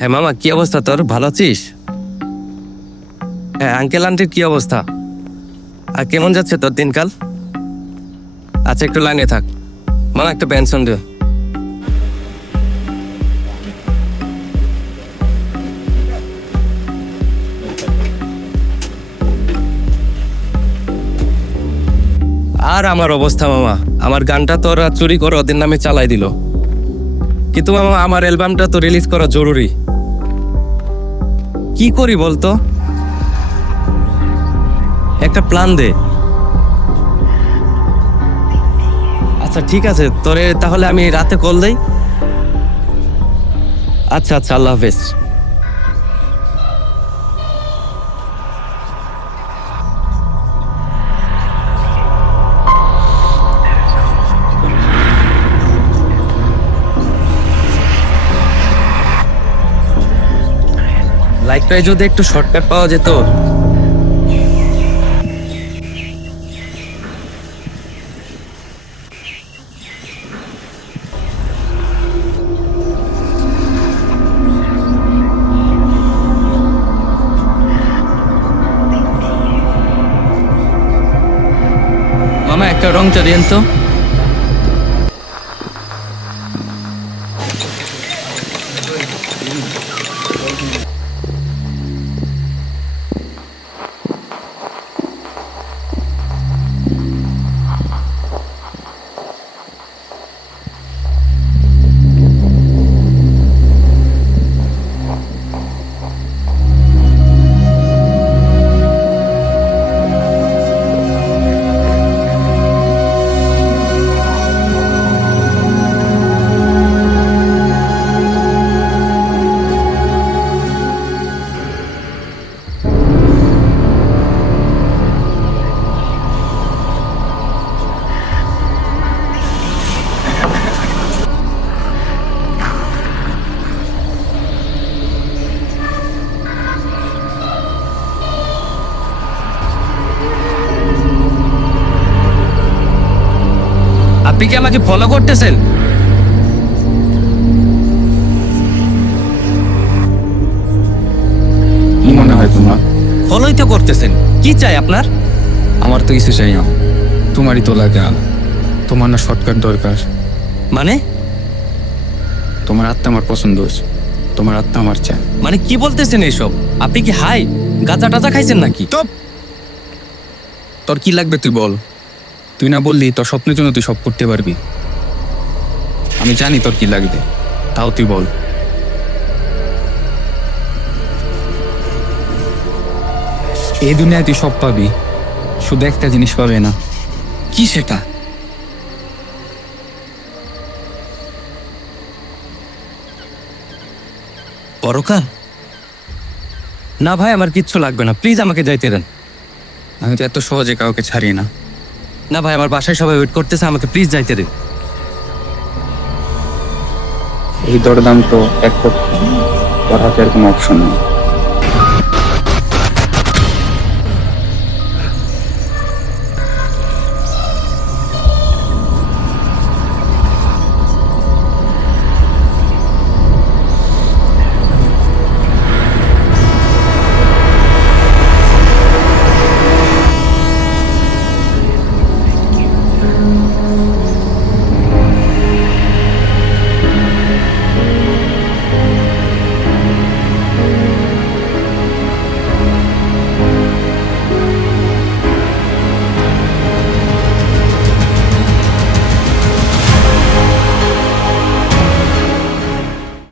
হ্যাঁ মামা, কি অবস্থা তোর? ভালো আছিস? হ্যাঁ, আঙ্কেল আন্টির কি অবস্থা? আর কেমন যাচ্ছে তোর দিনকাল? আচ্ছা, একটু লাইনে থাক মামা, একটা পেনশন দিও। আর আমার অবস্থা মামা, আমার গানটা তো ওরা চুরি করে ওদের নামে চালাই দিল। কিন্তু মামা, আমার অ্যালবামটা তো রিলিজ করা জরুরি। কি করি বলতো? একটা প্ল্যান দে। আচ্ছা ঠিক আছে, তোরে তাহলে আমি রাতে কল দেই। আচ্ছা আচ্ছা, আল্লাহ হাফেজ। লাইটটায় যদি একটু শর্টকাট পাওয়া যেত। মামা, একটা রংটা দিন তো। আপনি কি আমাকে ফলো করতেছেন? কি মনে হয় তোমার? ফলোই তো করতেছেন। কি চাই আপনার? আমার তো কিছু চাই না, তোমারই তো লাগে। তোমার না শর্টকাট দরকার? মানে? তোমার আত্মা আমার পছন্দ হচ্ছে, তোমার আত্মা আমার চাই। মানে কি বলতেছেন এইসব? আপনি কি হাই গাঁজা টাজা খাইছেন নাকি? তোর কি লাগবে তুই বল। তুই না বললি তোর স্বপ্নের জন্য তুই সব করতে পারবি। আমি জানি তোর কি লাগবে, তাও তুই বল। এই দুনিয়ায় তুই সব পাবি, শুধু একটা জিনিস পাবে না। কি সেটা? পরকাল? না ভাই, আমার কিচ্ছু লাগবে না, প্লিজ আমাকে যাইতে দেন। আমি তো এত সহজে কাউকে ছাড়ি না। না ভাই, আমার বাসায় সবাই ওয়েট করতেছে, আমাকে প্লিজ যাইতে দিন। এই দরদাম তো এক পক্ষ, তোর হাতে আর কোনো অপশন নেই।